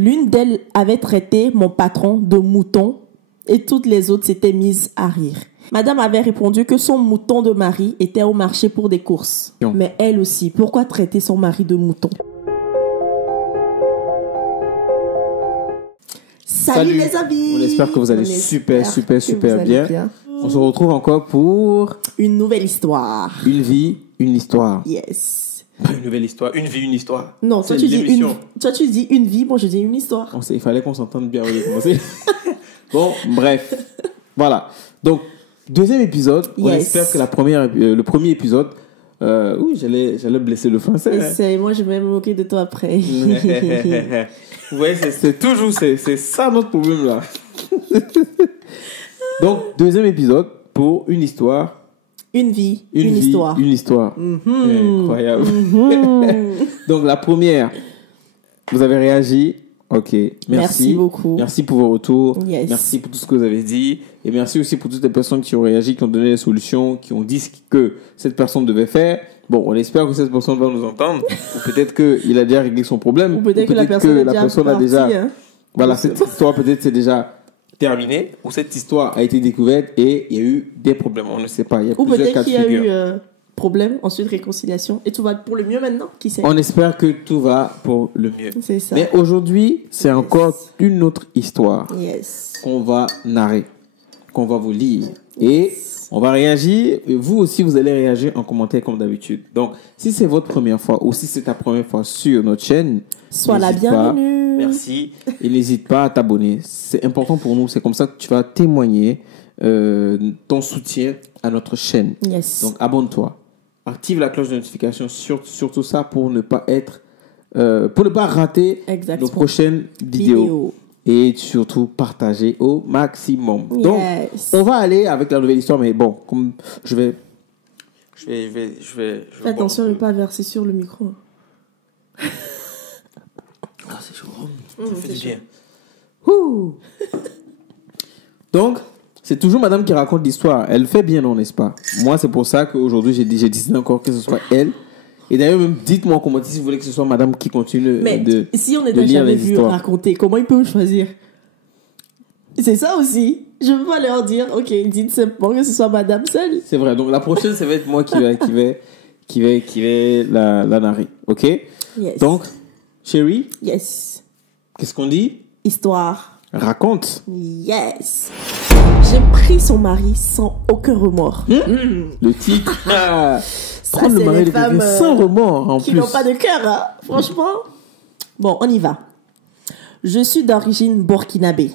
L'une d'elles avait traité mon patron de mouton et toutes les autres s'étaient mises à rire. Madame avait répondu que son mouton de mari était au marché pour des courses. Non. Mais elle aussi, pourquoi traiter son mari de mouton? Salut les amis! On espère que vous allez super bien. On se retrouve encore pour une nouvelle histoire. Une vie, une histoire. Yes. Pas une nouvelle histoire, une vie, une histoire. Non, toi tu dis une vie, moi je dis une histoire. Il fallait qu'on s'entende bien au lieu de commencer. Bon, bref. Voilà. Donc, deuxième épisode. On espère que le premier épisode... oui, j'allais blesser le français. Moi, je vais me moquer de toi après. Ouais, c'est toujours... C'est ça notre problème, là. Donc, deuxième épisode pour une histoire... Une vie, une histoire. Une histoire. Mm-hmm. Incroyable. Mm-hmm. Donc, la première, vous avez réagi. Ok, merci beaucoup. Merci pour vos retours. Yes. Merci pour tout ce que vous avez dit. Et merci aussi pour toutes les personnes qui ont réagi, qui ont donné des solutions, qui ont dit ce que cette personne devait faire. Bon, on espère que cette personne va nous entendre. Ou peut-être qu'il a déjà réglé son problème. Ou peut-être que la personne a déjà... Hein. Voilà, cette histoire, peut-être, c'est déjà terminé. Ou cette histoire a été découverte et il y a eu des problèmes. On ne sait pas. Il y a plusieurs cas de figure. Ou peut-être qu'il y a eu problème, ensuite réconciliation. Et tout va pour le mieux maintenant, qui sait? On espère que tout va pour le mieux. C'est ça. Mais aujourd'hui, c'est encore une autre histoire qu'on va narrer, qu'on va vous lire. Et on va réagir. Et vous aussi, vous allez réagir en commentaire comme d'habitude. Donc, si c'est votre première fois ou si c'est ta première fois sur notre chaîne, sois la bienvenue. Merci. Et n'hésite pas à t'abonner. C'est important pour nous. C'est comme ça que tu vas témoigner ton soutien à notre chaîne. Yes. Donc, abonne-toi. Active la cloche de notification sur tout ça pour ne pas rater nos prochaines vidéos. Et surtout partager au maximum. Yes. Donc, on va aller avec la nouvelle histoire, mais bon, comme je vais Fais attention de ne pas verser sur le micro. Ah, c'est chaud. Ça fait du bien. Ouh. Donc, c'est toujours madame qui raconte l'histoire. Elle fait bien, non, n'est-ce pas? Moi, c'est pour ça qu'aujourd'hui, j'ai décidé encore que ce soit elle. Et d'ailleurs, même dites-moi en commentaire si vous voulez que ce soit madame qui continue si on n'était jamais vu raconter, comment ils peuvent choisir? C'est ça aussi. Je ne peux pas leur dire, ok, dites simplement que ce soit madame seule. C'est vrai. Donc, la prochaine, ça va être moi qui vais la narrer. Ok? Yes. Donc, chérie? Yes. Qu'est-ce qu'on dit? Histoire. Raconte. Yes. J'ai pris son mari sans aucun remords. Le titre. Ça, prendre le mari de quelqu'un sans remords, en qui plus. Qui n'ont pas de cœur, hein, franchement. Bon, on y va. Je suis d'origine burkinabé.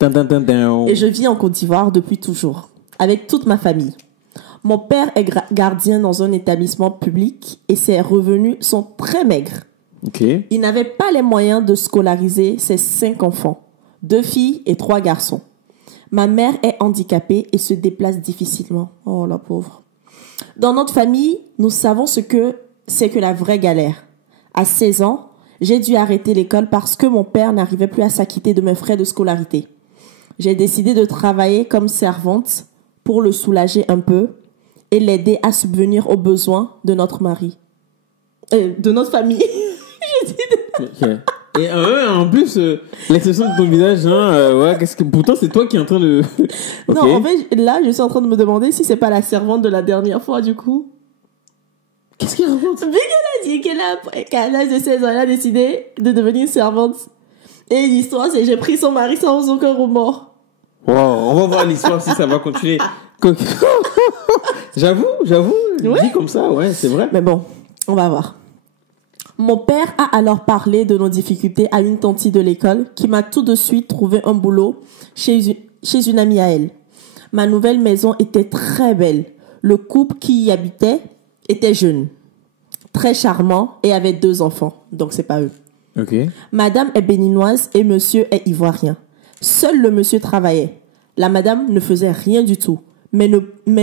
Et je vis en Côte d'Ivoire depuis toujours, avec toute ma famille. Mon père est gardien dans un établissement public et ses revenus sont très maigres. Okay. Il n'avait pas les moyens de scolariser ses 5 enfants, 2 filles et 3 garçons. Ma mère est handicapée et se déplace difficilement. Oh, la pauvre. Dans notre famille, nous savons ce que c'est que la vraie galère. À 16 ans, j'ai dû arrêter l'école parce que mon père n'arrivait plus à s'acquitter de mes frais de scolarité. J'ai décidé de travailler comme servante pour le soulager un peu et l'aider à subvenir aux besoins de notre mari. De notre famille. Okay. Et en plus, l'expression de ton visage, pourtant c'est toi qui es en train de... Okay. Non, en fait, là, je suis en train de me demander si c'est pas la servante de la dernière fois, du coup. Qu'est-ce qu'elle raconte? Vu qu'elle a dit qu'à l'âge de 16 ans, elle a décidé de devenir servante. Et l'histoire, c'est j'ai pris son mari sans aucun remords. Wow, on va voir l'histoire si ça va continuer. J'avoue, ouais. Dit comme ça, ouais, c'est vrai. Mais bon, on va voir. Mon père a alors parlé de nos difficultés à une tante de l'école qui m'a tout de suite trouvé un boulot chez une amie à elle. Ma nouvelle maison était très belle. Le couple qui y habitait était jeune, très charmant et avait 2 enfants. Donc, c'est pas eux. Okay. Madame est béninoise et monsieur est ivoirien. Seul le monsieur travaillait. La madame ne faisait rien du tout. Mais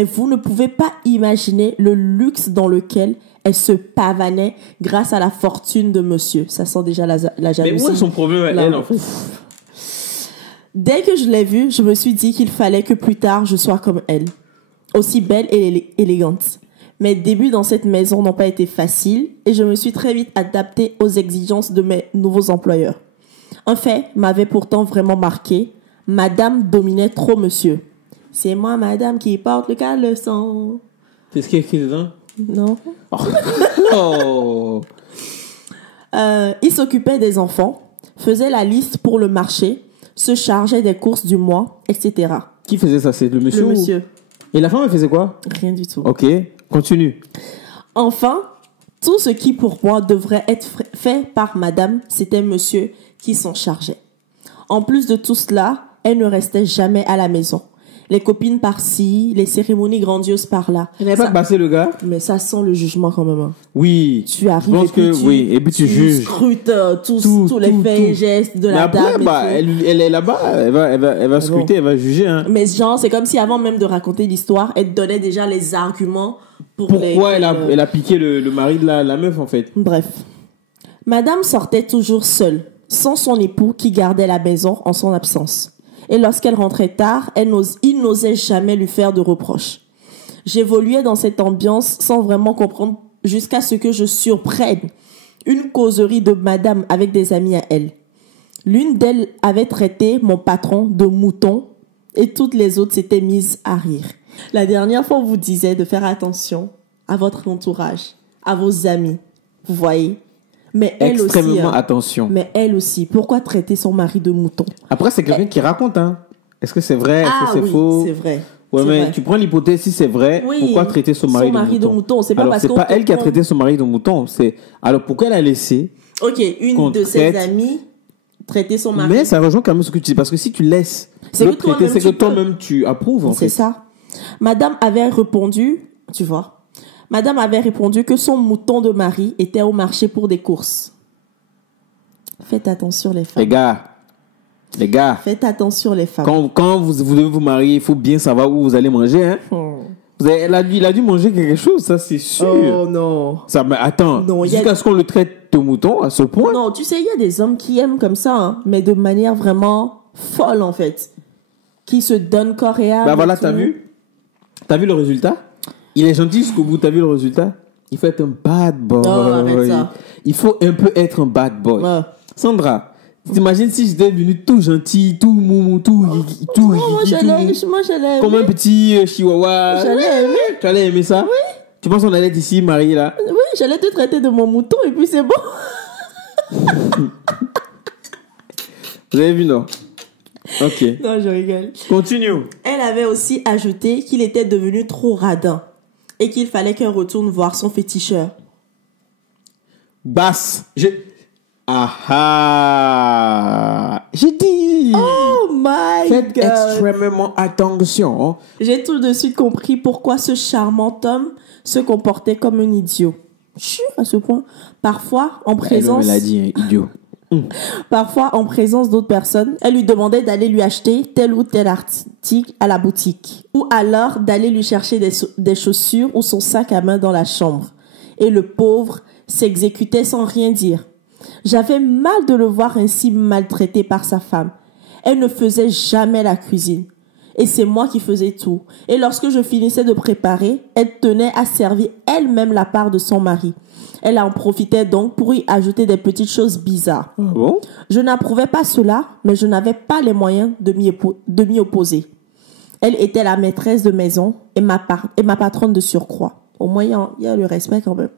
vous ne pouvez pas imaginer le luxe dans lequel elle se pavanait grâce à la fortune de monsieur. Ça sent déjà la jalousie. Mais où est son problème à elle, en fait? Dès que je l'ai vue, je me suis dit qu'il fallait que plus tard, je sois comme elle. Aussi belle et élégante. Mes débuts dans cette maison n'ont pas été faciles et je me suis très vite adaptée aux exigences de mes nouveaux employeurs. Un fait m'avait pourtant vraiment marqué. Madame dominait trop monsieur. C'est moi, madame, qui porte le caleçon. C'est ce qui est écrit dedans? Non. Oh. Il s'occupait des enfants, faisait la liste pour le marché, se chargeait des courses du mois, etc. Qui faisait ça? C'est le monsieur? Le monsieur. Et la femme, elle faisait quoi? Rien du tout. Ok, continue. Enfin, tout ce qui pour moi devrait être fait par madame, c'était monsieur qui s'en chargeait. En plus de tout cela, elle ne restait jamais à la maison. Les copines par-ci, les cérémonies grandioses par-là. Il n'avait pas passé le gars? Mais ça sent le jugement quand même. Hein. Oui. Tu arrives je pense que oui, et puis tu juges. Scrutes tous les faits et gestes de la après, dame. elle est là-bas, elle va scruter, elle va juger. Hein. Mais genre, c'est comme si avant même de raconter l'histoire, elle te donnait déjà les arguments pour pourquoi elle a piqué le mari de la meuf en fait. Bref. Madame sortait toujours seule, sans son époux qui gardait la maison en son absence. Et lorsqu'elle rentrait tard, il n'osait jamais lui faire de reproches. J'évoluais dans cette ambiance sans vraiment comprendre jusqu'à ce que je surprenne une causerie de madame avec des amis à elle. L'une d'elles avait traité mon patron de mouton et toutes les autres s'étaient mises à rire. La dernière fois, on vous disait de faire attention à votre entourage, à vos amis. Vous voyez? Mais elle extrêmement aussi, attention. Mais elle aussi. Pourquoi traiter son mari de mouton? Après, c'est quelqu'un qui raconte. Hein. Est-ce que c'est vrai? Est-ce que c'est faux? C'est vrai. Ouais, c'est mais vrai. Tu prends l'hypothèse si c'est vrai. Oui, pourquoi traiter son mari de mouton? C'est pas Alors, parce c'est qu'on pas elle qui a comprend. traité son mari de mouton. Alors, pourquoi elle a laissé? Ok, une de ses amies traiter son mari. Mais ça rejoint quand même ce que tu dis. Parce que si tu laisses l'autre traiter, c'est que toi-même tu approuves, en fait. C'est ça. Madame avait répondu, tu vois, Madame avait répondu que son mouton de mari était au marché pour des courses. Faites attention les femmes. Les gars. Faites attention les femmes. Quand vous devez vous marier, il faut bien savoir où vous allez manger. Hein. Il a dû manger quelque chose, ça c'est sûr. Oh non. Ça, mais attends, jusqu'à ce qu'on le traite de mouton à ce point. Non, tu sais, il y a des hommes qui aiment comme ça, hein, mais de manière vraiment folle en fait. Qui se donnent corps et âme. Bah voilà, t'as vu? T'as vu le résultat? Il est gentil jusqu'au bout, t'as vu le résultat? Il faut être un bad boy. Non, arrête ça. Il faut un peu être un bad boy. Ouais. Sandra, t'imagines si j'étais devenu tout gentil, tout moumou, tout moi je l'ai comme un petit chihuahua. J'allais aimer. Tu allais aimer ça? Oui. Tu penses qu'on allait être ici, mariés là? Oui, j'allais te traiter de mon mouton et puis c'est bon. Vous avez vu, non? Ok. Non, je rigole. Continue. Elle avait aussi ajouté qu'il était devenu trop radin et qu'il fallait qu'elle retourne voir son féticheur. Basse. J'ai dit. Oh my Faites God. extrêmement attention. J'ai tout de suite compris pourquoi ce charmant homme se comportait comme un idiot. Chut, à ce point. Parfois, en présence... Elle a dit, hein, idiot. Parfois, en présence d'autres personnes, elle lui demandait d'aller lui acheter tel ou tel article à la boutique. Ou alors d'aller lui chercher des chaussures ou son sac à main dans la chambre. Et le pauvre s'exécutait sans rien dire. J'avais mal de le voir ainsi maltraité par sa femme. Elle ne faisait jamais la cuisine. Et c'est moi qui faisais tout. Et lorsque je finissais de préparer, elle tenait à servir elle-même la part de son mari. Elle en profitait donc pour y ajouter des petites choses bizarres. Bon. Je n'approuvais pas cela, mais je n'avais pas les moyens de m'y opposer. Elle était la maîtresse de maison et ma patronne de surcroît. Au moins, il y a le respect quand même.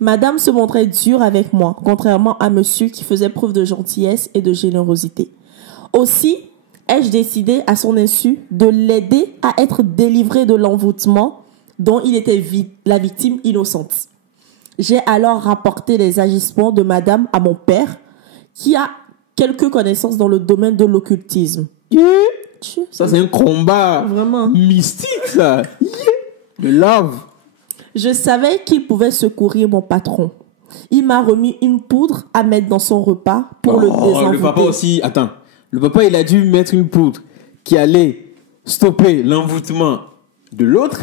Madame se montrait dure avec moi, contrairement à monsieur qui faisait preuve de gentillesse et de générosité. Aussi, ai-je décidé à son insu de l'aider à être délivré de l'envoûtement dont il était la victime innocente. J'ai alors rapporté les agissements de madame à mon père, qui a quelques connaissances dans le domaine de l'occultisme. Ça, c'est un combat Vraiment. mystique, ça. Le love. Je savais qu'il pouvait secourir mon patron. Il m'a remis une poudre à mettre dans son repas pour le désenvoûter. Le papa aussi, attends. Le papa, il a dû mettre une poudre qui allait stopper l'envoûtement de l'autre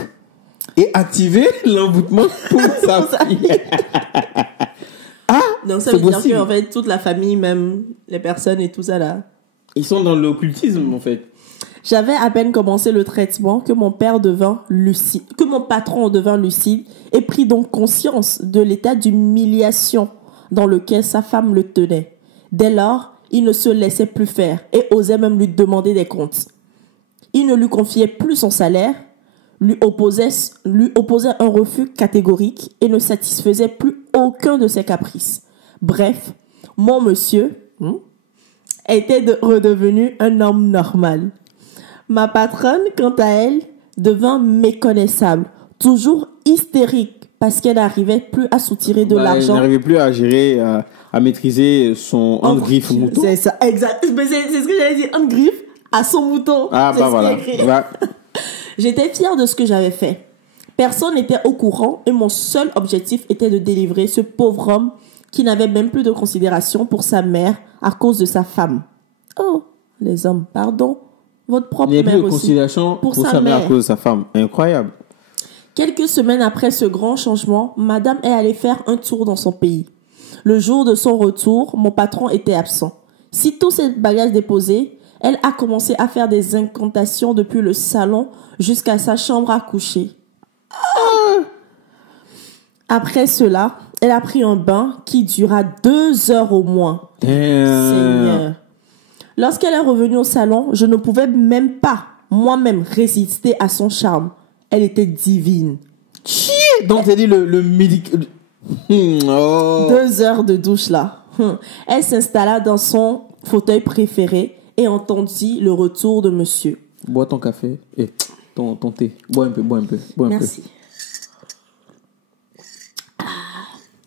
et activer l'envoûtement pour sa fille. Donc ça veut dire que en fait toute la famille, même les personnes et tout ça là, ils sont dans l'occultisme en fait. J'avais à peine commencé le traitement que mon patron devint lucide et prit donc conscience de l'état d'humiliation dans lequel sa femme le tenait. Dès lors, il ne se laissait plus faire et osait même lui demander des comptes. Il ne lui confiait plus son salaire, lui opposait un refus catégorique et ne satisfaisait plus aucun de ses caprices. Bref, mon monsieur était redevenu un homme normal. Ma patronne, quant à elle, devint méconnaissable, toujours hystérique parce qu'elle n'arrivait plus à soutirer de l'argent. Elle n'arrivait plus à gérer, à maîtriser son handgriffe mouton. C'est ça, exact. Mais c'est ce que j'allais dire, handgriffe à son mouton. Ah, c'est bah voilà. Ouais. J'étais fière de ce que j'avais fait. Personne n'était au courant et mon seul objectif était de délivrer ce pauvre homme qui n'avait même plus de considération pour sa mère à cause de sa femme. Oh, les hommes, pardon. Votre propre mère aussi. Il n'y a plus de considération pour sa mère à cause de sa femme. Incroyable. Quelques semaines après ce grand changement, madame est allée faire un tour dans son pays. Le jour de son retour, mon patron était absent. Sitôt ses bagages déposés, elle a commencé à faire des incantations depuis le salon jusqu'à sa chambre à coucher. Après cela, elle a pris un bain qui dura 2 heures au moins. Seigneur. Lorsqu'elle est revenue au salon, je ne pouvais même pas, moi-même, résister à son charme. Elle était divine. Donc, t'as dit le médic... 2 heures de douche, là. Elle s'installa dans son fauteuil préféré et entendit le retour de monsieur. Bois ton café. Et ton thé. Bois un peu. Merci.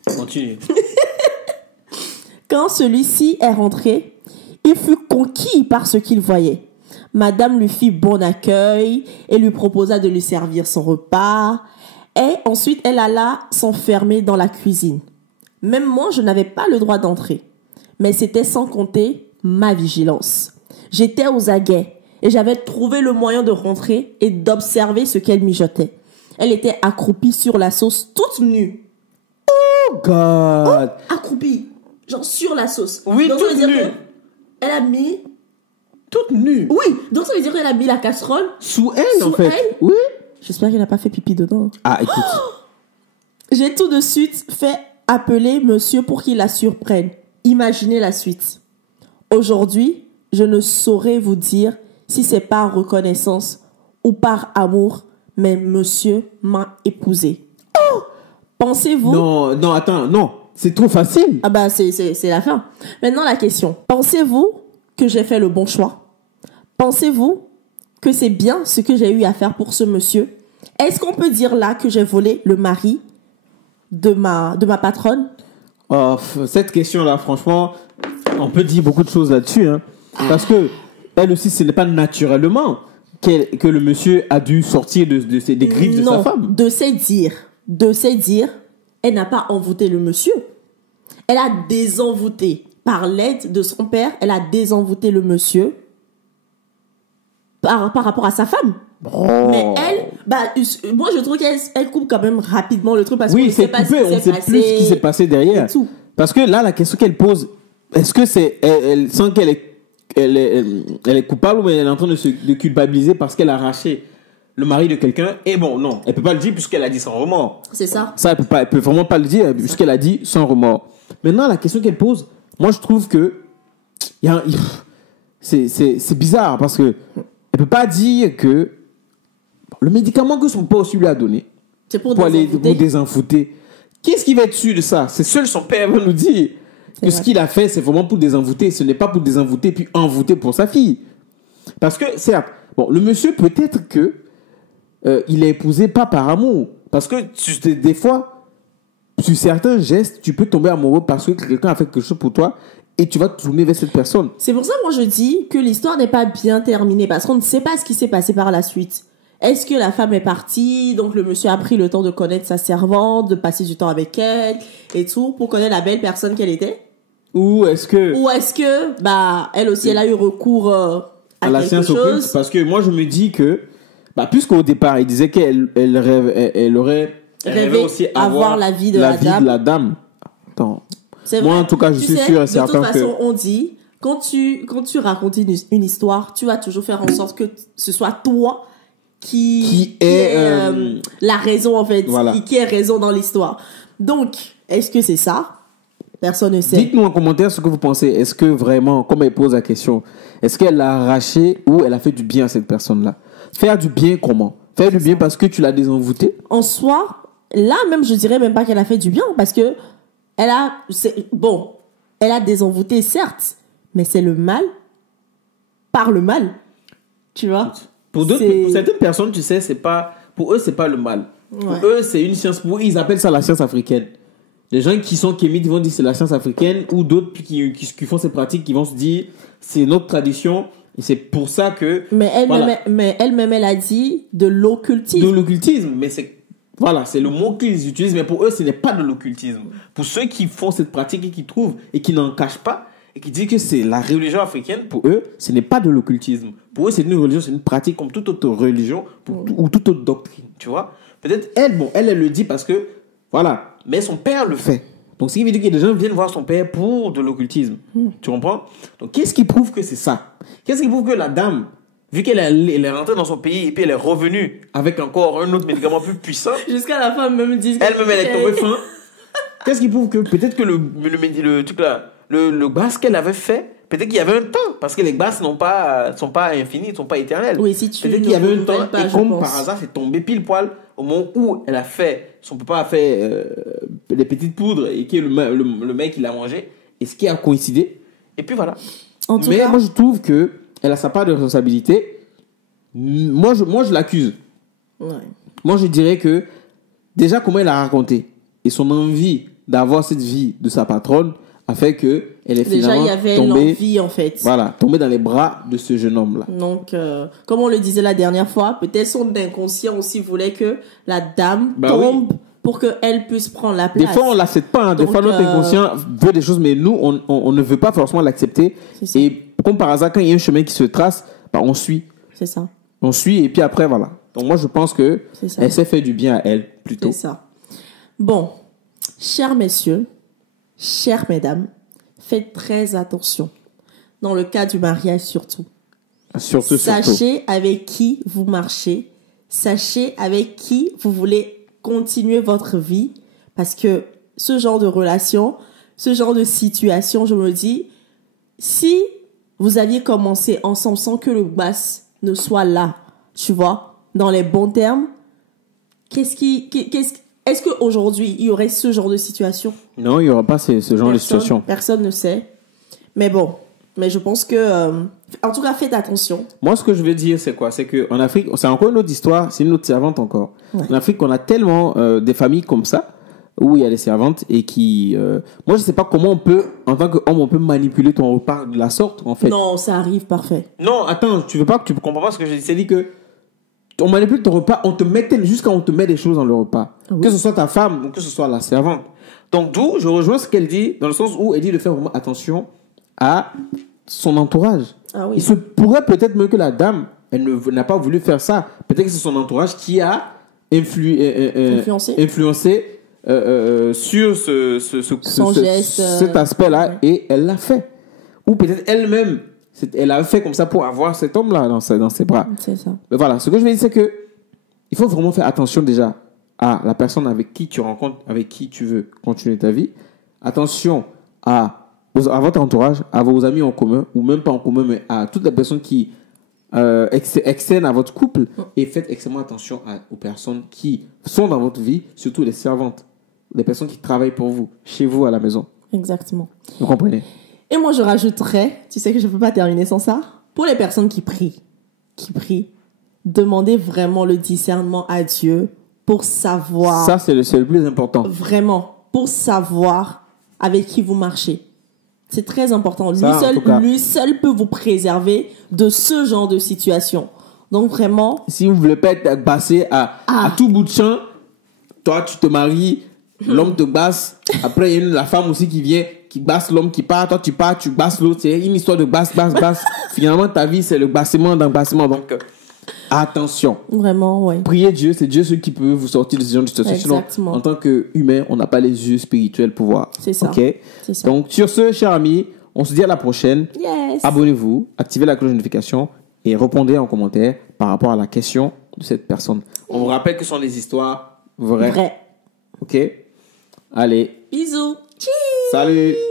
Continue. Quand celui-ci est rentré, il fut conquis par ce qu'il voyait. Madame lui fit bon accueil et lui proposa de lui servir son repas. Et ensuite, elle alla s'enfermer dans la cuisine. Même moi, je n'avais pas le droit d'entrer. Mais c'était sans compter ma vigilance. J'étais aux aguets et j'avais trouvé le moyen de rentrer et d'observer ce qu'elle mijotait. Elle était accroupie sur la sauce toute nue. Oh God! Accroupie, genre sur la sauce. Oui, donc, toute nue. Elle a mis... Toute nue. Oui, donc ça veut dire qu'elle a mis la casserole sous elle, en fait. Elle. Oui. J'espère qu'elle n'a pas fait pipi dedans. Ah, écoute. J'ai tout de suite fait appeler monsieur pour qu'il la surprenne. Imaginez la suite. Aujourd'hui, je ne saurais vous dire si c'est par reconnaissance ou par amour, mais monsieur m'a épousée. Oh! Pensez-vous... Non, attends, non. C'est trop facile. Ah bah, c'est la fin. Maintenant, la question. Pensez-vous que j'ai fait le bon choix? Pensez-vous que c'est bien ce que j'ai eu à faire pour ce monsieur? Est-ce qu'on peut dire là que j'ai volé le mari de ma patronne? Oh, cette question-là, franchement, on peut dire beaucoup de choses là-dessus. Hein. Parce que, elle aussi, ce n'est pas naturellement que le monsieur a dû sortir des griffes de sa femme. De ses dires, elle n'a pas envoûté le monsieur. Elle a désenvoûté. Par l'aide de son père, elle a désenvoûté le monsieur par rapport à sa femme. Oh. Mais elle, moi je trouve qu'elle coupe quand même rapidement le truc parce oui, qu'on ne sait pas on sait plus ce qui s'est passé derrière. Parce que là, la question qu'elle pose, est-ce que c'est, elle sent qu'elle est coupable ou elle est en train de culpabiliser parce qu'elle a arraché le mari de quelqu'un? Et bon, non, elle peut pas le dire puisqu'elle a dit sans remords. C'est ça. Ça, elle peut vraiment pas le dire puisqu'elle a dit sans remords. Maintenant, la question qu'elle pose, moi, je trouve que c'est bizarre parce que elle peut pas dire que le médicament que son père aussi lui a donné c'est pour désenfouter. Qu'est-ce qui va être sûr de ça? C'est seul son père va nous dire que ce qu'il a fait, c'est vraiment pour désenvoûter. Ce n'est pas pour désenvoûter puis envoûter pour sa fille. Parce que, certes, bon, le monsieur, peut-être que il est épousé pas par amour. Parce que des fois, sur certains gestes, tu peux tomber amoureux parce que quelqu'un a fait quelque chose pour toi et tu vas te tourner vers cette personne. C'est pour ça que moi je dis que l'histoire n'est pas bien terminée parce qu'on ne sait pas ce qui s'est passé par la suite. Est-ce que la femme est partie, donc le monsieur a pris le temps de connaître sa servante, de passer du temps avec elle et tout pour connaître la belle personne qu'elle était? Ou est-ce que elle aussi elle a eu recours à la quelque science chose occulte? Parce que moi je me dis que puisqu'au départ il disait qu'elle aurait rêvé aussi avoir la vie de la dame. Attends. C'est moi vrai. En tout cas je suis sûr et certain que... De toute façon on dit quand tu racontes une histoire, tu vas toujours faire en sorte que ce soit toi qui est la raison en fait, voilà. qui est raison dans l'histoire. Donc, est-ce que c'est ça? Personne ne sait. Dites-nous en commentaire ce que vous pensez. Est-ce que vraiment, comme elle pose la question, est-ce qu'elle l'a arraché ou elle a fait du bien à cette personne-là? Faire du bien comment? Faire du bien parce que tu l'as désenvoûté? En soi, là même, je dirais même pas qu'elle a fait du bien parce que elle a désenvoûté, certes, mais c'est le mal par le mal. Tu vois? Pour certaines personnes, tu sais, pour eux, c'est pas le mal. Pour eux, c'est une science. Pour eux, ils appellent ça la science africaine. Les gens qui sont kémites vont dire c'est la science africaine, ou d'autres qui font ces pratiques qui vont se dire c'est notre tradition et c'est pour ça que. Mais elle-même, elle a dit de l'occultisme. De l'occultisme, mais c'est le mot qu'ils utilisent, mais pour eux ce n'est pas de l'occultisme. Pour ceux qui font cette pratique et qui trouvent et qui n'en cachent pas et qui disent que c'est la religion africaine, pour eux ce n'est pas de l'occultisme. Pour eux c'est une religion, c'est une pratique comme toute autre religion ou toute autre doctrine, tu vois. Peut-être elle le dit parce que voilà. Mais son père le fait. Donc, ce qui veut dire que des gens viennent voir son père pour de l'occultisme. Tu comprends? Donc, qu'est-ce qui prouve que c'est ça? Qu'est-ce qui prouve que la dame, vu qu'elle est rentrée dans son pays et puis elle est revenue avec encore un autre médicament plus puissant. Jusqu'à la fin, même dit elle-même, elle est tombée fin. Qu'est-ce qui prouve que peut-être que le truc là, le bas qu'elle avait fait, peut-être qu'il y avait un temps. Parce que les basses sont pas infinies, ne sont pas éternelles. Oui, si tu peut-être qu'il y avait un temps et comme par hasard, c'est tombé pile poil au moment où elle a fait, son papa a fait des petites poudres et que le mec il a mangé et ce qui a coïncidé. Et puis voilà. Mais moi je trouve que elle a sa part de responsabilité. Moi je l'accuse. Ouais. Moi je dirais que déjà comment elle a raconté et son envie d'avoir cette vie de sa patronne a fait que elle est finalement déjà il y avait l'envie en fait. Voilà, tombée dans les bras de ce jeune homme là. Donc comme on le disait la dernière fois, peut-être son inconscient aussi voulait que la dame tombe pour qu'elle puisse prendre la place. Des fois on l'accepte pas, des fois notre inconscient veut des choses mais nous on ne veut pas forcément l'accepter et comme par hasard quand il y a un chemin qui se trace, on suit. C'est ça. On suit et puis après voilà. Donc moi je pense que elle s'est fait du bien à elle plutôt. C'est ça. Bon, chers messieurs, chères mesdames, faites très attention. Dans le cas du mariage surtout. Sachez avec qui vous marchez. Sachez avec qui vous voulez continuer votre vie. Parce que ce genre de relation, ce genre de situation, je me dis, si vous aviez commencé ensemble sans que le bass ne soit là, tu vois, dans les bons termes, est-ce qu'aujourd'hui, il y aurait ce genre de situation? Non, il n'y aura pas ce genre de situation. Personne ne sait. Mais bon, je pense que... en tout cas, faites attention. Moi, ce que je veux dire, c'est quoi? C'est qu'en Afrique, c'est encore une autre histoire, c'est une autre servante encore. Ouais. En Afrique, on a tellement des familles comme ça, où il y a des servantes et qui... moi, je ne sais pas comment on peut, en tant qu'homme, on peut manipuler ton repas de la sorte, en fait. Non, ça arrive, parfait. Non, attends, tu comprends pas ce que je dis. C'est dit que on manipule ton repas, on te met des choses dans le repas. Oui. Que ce soit ta femme ou que ce soit la servante. Donc, d'où je rejoins ce qu'elle dit, dans le sens où elle dit de faire vraiment attention à son entourage. Ah oui. Il se pourrait peut-être même que la dame, elle n'a pas voulu faire ça. Peut-être que c'est son entourage qui a influencé sur cet aspect-là et elle l'a fait. Ou peut-être elle-même, elle a fait comme ça pour avoir cet homme-là dans ses bras. C'est ça. Mais voilà, ce que je veux dire, c'est que il faut vraiment faire attention déjà à la personne avec qui tu rencontres, avec qui tu veux continuer ta vie. Attention à votre entourage, à vos amis en commun, ou même pas en commun, mais à toutes les personnes qui externent à votre couple. Et faites extrêmement attention aux personnes qui sont dans votre vie, surtout les servantes, les personnes qui travaillent pour vous, chez vous à la maison. Exactement. Vous comprenez? Et moi, je rajouterais, tu sais que je ne peux pas terminer sans ça, pour les personnes qui prient, demandez vraiment le discernement à Dieu pour savoir... Ça, c'est le plus important. Vraiment, pour savoir avec qui vous marchez. C'est très important. Lui seul peut vous préserver de ce genre de situation. Donc vraiment... Si vous ne voulez pas être bassé à tout bout de champ, toi, tu te maries, l'homme te basse, après, il y a la femme aussi qui vient... qui basse l'homme qui part, toi tu pars, tu basses l'autre, c'est une histoire de basse. Finalement, ta vie, c'est le bassement d'un bassement. Donc, attention. Vraiment, ouais. Priez Dieu, c'est Dieu celui qui peut vous sortir de ce genre de situation. Exactement. Sinon, en tant qu'humain, on n'a pas les yeux spirituels pour voir. C'est ça. Ok? C'est ça. Donc, sur ce, chers amis, on se dit à la prochaine. Yes. Abonnez-vous, activez la cloche de notification et répondez en commentaire par rapport à la question de cette personne. On vous rappelle que ce sont des histoires vraies. Vraies. Ok? Allez. Bisous. Cheese. Salut.